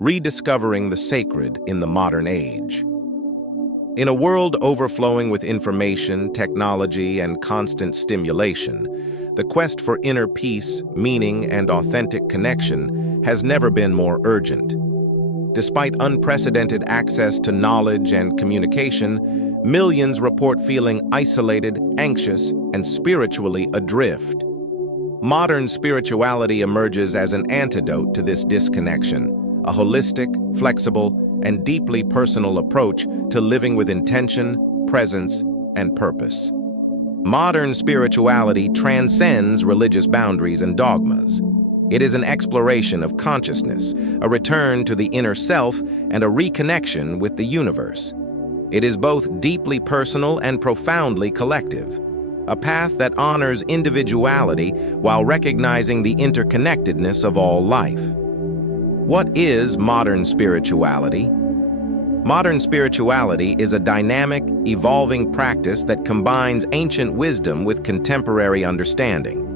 rediscovering the sacred in the modern age. In a world overflowing with information, technology, and constant stimulation, the quest for inner peace, meaning, and authentic connection has never been more urgent. Despite unprecedented access to knowledge and communication, millions report feeling isolated, anxious, and spiritually adrift. Modern spirituality emerges as an antidote to this disconnection, a holistic, flexible, and deeply personal approach to living with intention, presence, and purpose. Modern spirituality transcends religious boundaries and dogmas. It is an exploration of consciousness, a return to the inner self, and a reconnection with the universe. It is both deeply personal and profoundly collective, a path that honors individuality while recognizing the interconnectedness of all life. What is modern spirituality? Modern spirituality is a dynamic, evolving practice that combines ancient wisdom with contemporary understanding.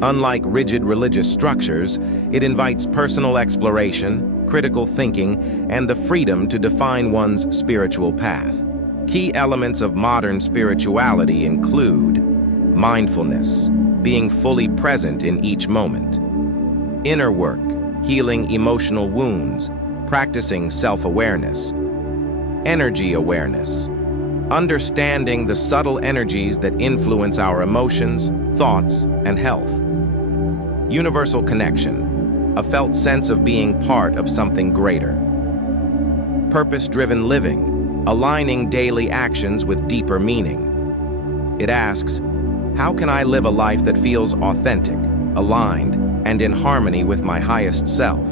Unlike rigid religious structures, it invites personal exploration, critical thinking, and the freedom to define one's spiritual path. Key elements of modern spirituality include mindfulness, being fully present in each moment; inner work, healing emotional wounds, practicing self-awareness; energy awareness, understanding the subtle energies that influence our emotions, thoughts, and health; universal connection, a felt sense of being part of something greater; purpose-driven living, aligning daily actions with deeper meaning. It asks, how can I live a life that feels authentic, aligned, and in harmony with my highest self?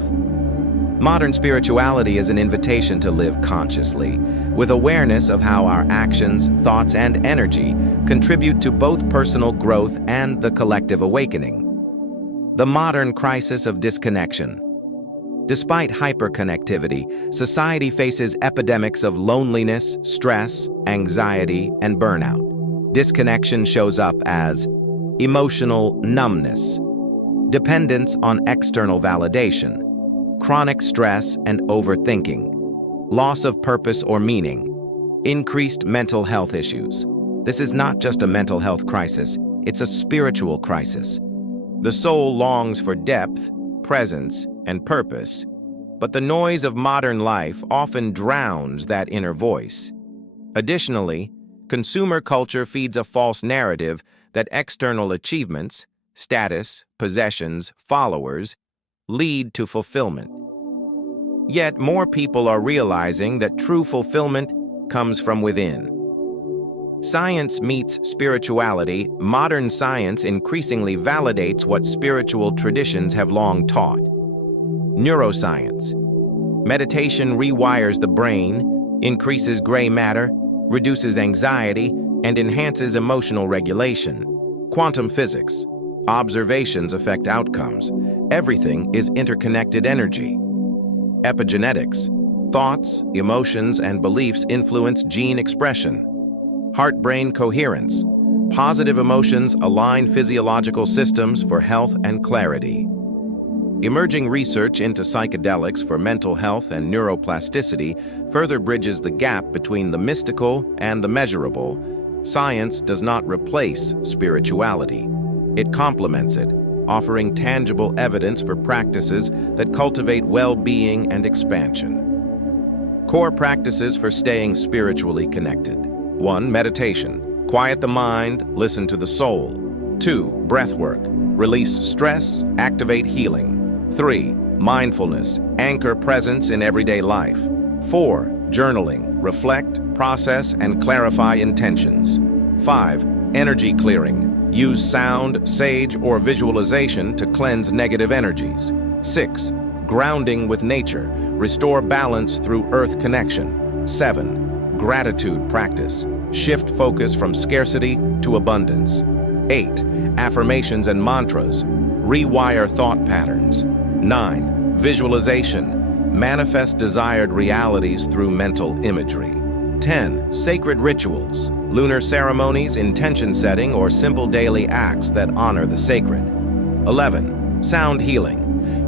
Modern spirituality is an invitation to live consciously, with awareness of how our actions, thoughts, and energy contribute to both personal growth and the collective awakening. The modern crisis of disconnection. Despite hyperconnectivity, society faces epidemics of loneliness, stress, anxiety, and burnout. Disconnection shows up as emotional numbness, dependence on external validation, chronic stress and overthinking, loss of purpose or meaning, increased mental health issues. This is not just a mental health crisis, it's a spiritual crisis. The soul longs for depth, presence, and purpose, but the noise of modern life often drowns that inner voice. Additionally, consumer culture feeds a false narrative that external achievements, status, possessions, followers, lead to fulfillment. Yet more people are realizing that true fulfillment comes from within. Science meets spirituality. Modern science increasingly validates what spiritual traditions have long taught. Neuroscience. Meditation rewires the brain, increases gray matter, reduces anxiety, and enhances emotional regulation. Quantum physics. Observations affect outcomes. Everything is interconnected energy. Epigenetics. Thoughts, emotions, and beliefs influence gene expression. Heart-brain coherence. Positive emotions align physiological systems for health and clarity. Emerging research into psychedelics for mental health and neuroplasticity further bridges the gap between the mystical and the measurable. Science does not replace spirituality. It complements it, offering tangible evidence for practices that cultivate well-being and expansion. Core practices for staying spiritually connected. 1. Meditation. Quiet the mind, listen to the soul. 2. Breathwork. Release stress, activate healing. 3. Mindfulness. Anchor presence in everyday life. 4. Journaling. Reflect, process, and clarify intentions. 5. Energy clearing. Use sound, sage, or visualization to cleanse negative energies. 6. Grounding with nature. Restore balance through earth connection. 7. Gratitude practice. Shift focus from scarcity to abundance. 8. Affirmations and mantras. Rewire thought patterns. 9. Visualization. Manifest desired realities through mental imagery. 10. Sacred rituals. Lunar ceremonies, intention setting, or simple daily acts that honor the sacred. 11. Sound healing.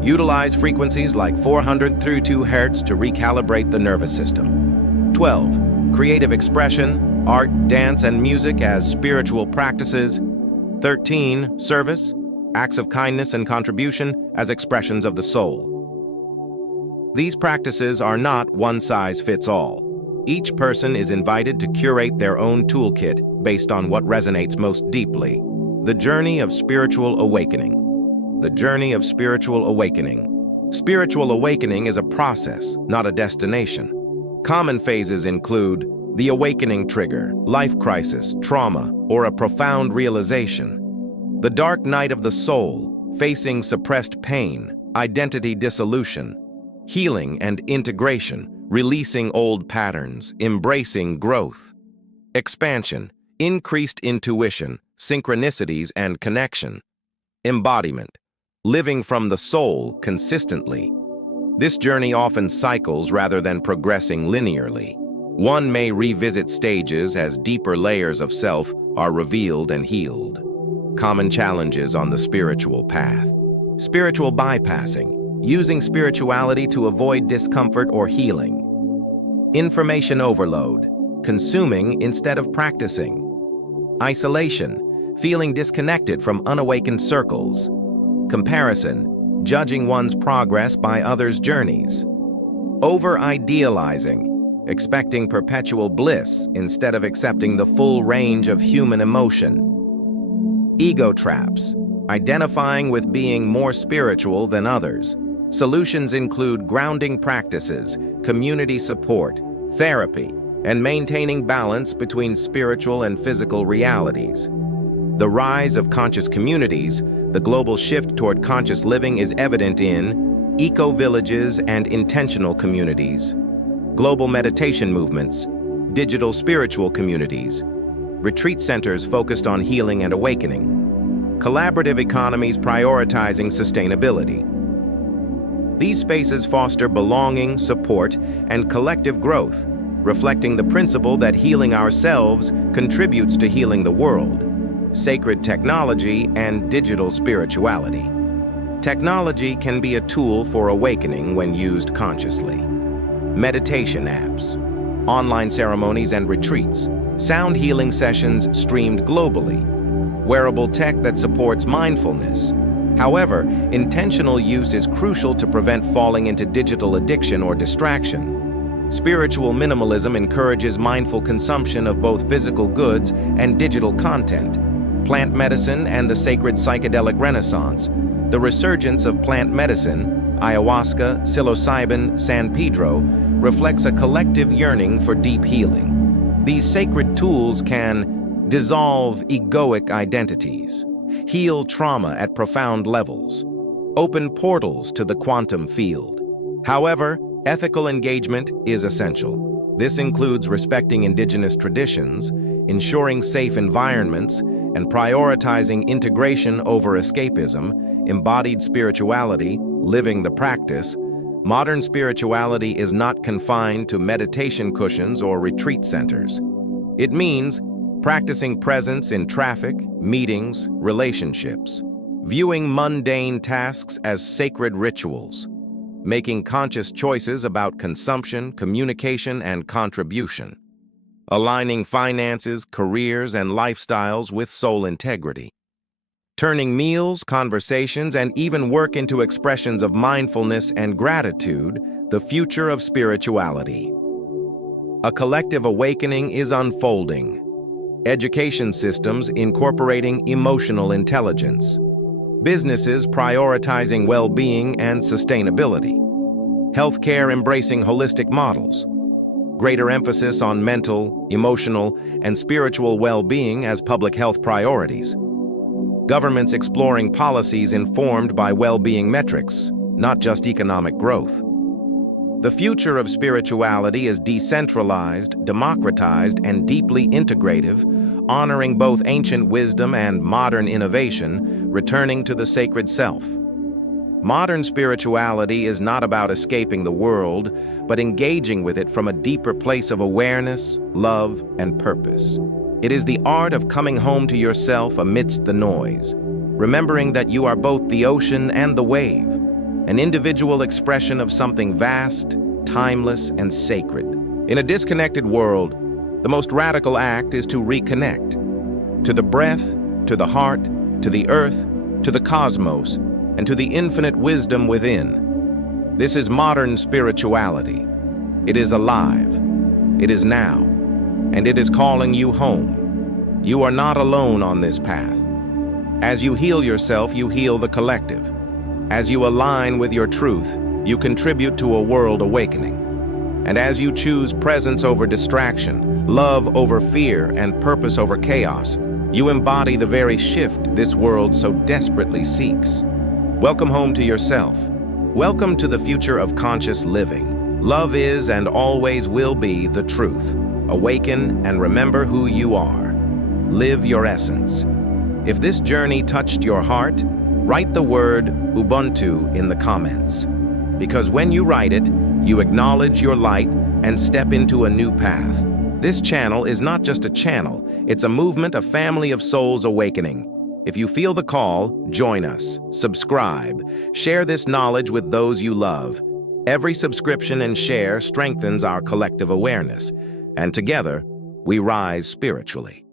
Utilize frequencies like 400 through 2 Hz to recalibrate the nervous system. 12. Creative expression, art, dance, and music as spiritual practices. 13. Service, acts of kindness and contribution as expressions of the soul. These practices are not one-size-fits-all. Each person is invited to curate their own toolkit based on what resonates most deeply. The journey of spiritual awakening. The journey of spiritual awakening. Spiritual awakening is a process, not a destination. Common phases include the awakening trigger, life crisis, trauma, or a profound realization. The dark night of the soul, facing suppressed pain, identity dissolution, healing and integration, releasing old patterns, embracing growth. Expansion, increased intuition, synchronicities and connection. Embodiment, living from the soul consistently. This journey often cycles rather than progressing linearly. One may revisit stages as deeper layers of self are revealed and healed. Common challenges on the spiritual path. Spiritual bypassing, using spirituality to avoid discomfort or healing. Information overload, consuming instead of practicing. Isolation, feeling disconnected from unawakened circles. Comparison, judging one's progress by others' journeys. Over-idealizing, expecting perpetual bliss instead of accepting the full range of human emotion. Ego traps, identifying with being more spiritual than others. Solutions include grounding practices, community support, therapy, and maintaining balance between spiritual and physical realities. The rise of conscious communities, the global shift toward conscious living is evident in eco-villages and intentional communities, global meditation movements, digital spiritual communities, retreat centers focused on healing and awakening, collaborative economies prioritizing sustainability. These spaces foster belonging, support, and collective growth, reflecting the principle that healing ourselves contributes to healing the world. Sacred technology and digital spirituality. Technology can be a tool for awakening when used consciously. Meditation apps, online ceremonies and retreats, sound healing sessions streamed globally, wearable tech that supports mindfulness. However, intentional use is crucial to prevent falling into digital addiction or distraction. Spiritual minimalism encourages mindful consumption of both physical goods and digital content. Plant medicine and the sacred psychedelic renaissance. The resurgence of plant medicine, ayahuasca, psilocybin, San Pedro, reflects a collective yearning for deep healing. These sacred tools can dissolve egoic identities, heal trauma at profound levels, open portals to the quantum field. However, ethical engagement is essential. This includes respecting indigenous traditions, ensuring safe environments, and prioritizing integration over escapism, embodied spirituality, living the practice. Modern spirituality is not confined to meditation cushions or retreat centers. It means practicing presence in traffic, meetings, relationships, viewing mundane tasks as sacred rituals, making conscious choices about consumption, communication, and contribution, aligning finances, careers, and lifestyles with soul integrity, turning meals, conversations, and even work into expressions of mindfulness and gratitude, the future of spirituality. A collective awakening is unfolding. Education systems incorporating emotional intelligence. Businesses prioritizing well-being and sustainability. Healthcare embracing holistic models. Greater emphasis on mental, emotional, and spiritual well-being as public health priorities. Governments exploring policies informed by well-being metrics, not just economic growth. The future of spirituality is decentralized, democratized, and deeply integrative, honoring both ancient wisdom and modern innovation, returning to the sacred self. Modern spirituality is not about escaping the world, but engaging with it from a deeper place of awareness, love, and purpose. It is the art of coming home to yourself amidst the noise, remembering that you are both the ocean and the wave, an individual expression of something vast, timeless, and sacred. In a disconnected world, the most radical act is to reconnect to the breath, to the heart, to the earth, to the cosmos, and to the infinite wisdom within. This is modern spirituality. It is alive. It is now. And it is calling you home. You are not alone on this path. As you heal yourself, you heal the collective. As you align with your truth, you contribute to a world awakening. And as you choose presence over distraction, love over fear, and purpose over chaos, you embody the very shift this world so desperately seeks. Welcome home to yourself. Welcome to the future of conscious living. Love is and always will be the truth. Awaken and remember who you are. Live your essence. If this journey touched your heart, write the word Ubuntu in the comments. Because when you write it, you acknowledge your light and step into a new path. This channel is not just a channel, it's a movement, a family of souls awakening. If you feel the call, join us, subscribe, share this knowledge with those you love. Every subscription and share strengthens our collective awareness, and together, we rise spiritually.